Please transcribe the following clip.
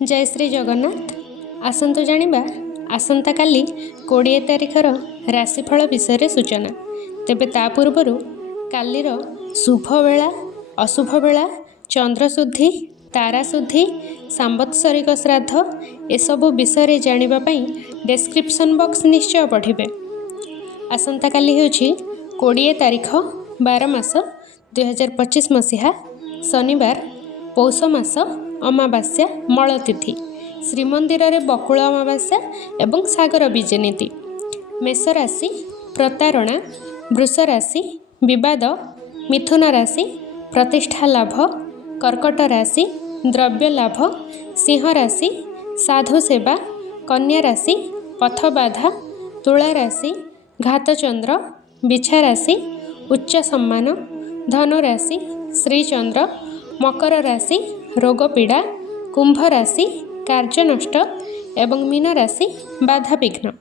जय श्री जगन्नाथ। आसंतु जानिबा आसंता काली 20 तारिखर राशिफल विषय सूचना। तेबे ता पूर्वर कालीर शुभ बेला अशुभ बेला चंद्रशुद्धि ताराशुद्धि सांवत्सरिक श्राद्ध एसबू विषय जानापी डेस्क्रिप्शन बॉक्स निश्चय पढ़े। आसंता काली होछि 20 तारिख 12 मास 2025 मसीहा शनिवार पौष मास अमावास्या मलतिथि श्रीमंदिर रे बकुल अमावास्या एवं सागर बीजे नीति। मेष राशि प्रतारणा, वृष राशि विवाद, मिथुन राशि प्रतिष्ठा लाभ, कर्कट राशि द्रव्य लाभ, सिंह राशि साधु सेवा, कन्या राशि पथबाधा, तुला राशि घातचंद्र, बिछा राशि उच्च सम्मान, धनु राशि श्रीचंद्र, मकर राशि रोग पीड़ा, कुंभ राशि कार्य नष्ट एवं मीन राशि बाधा विघ्न।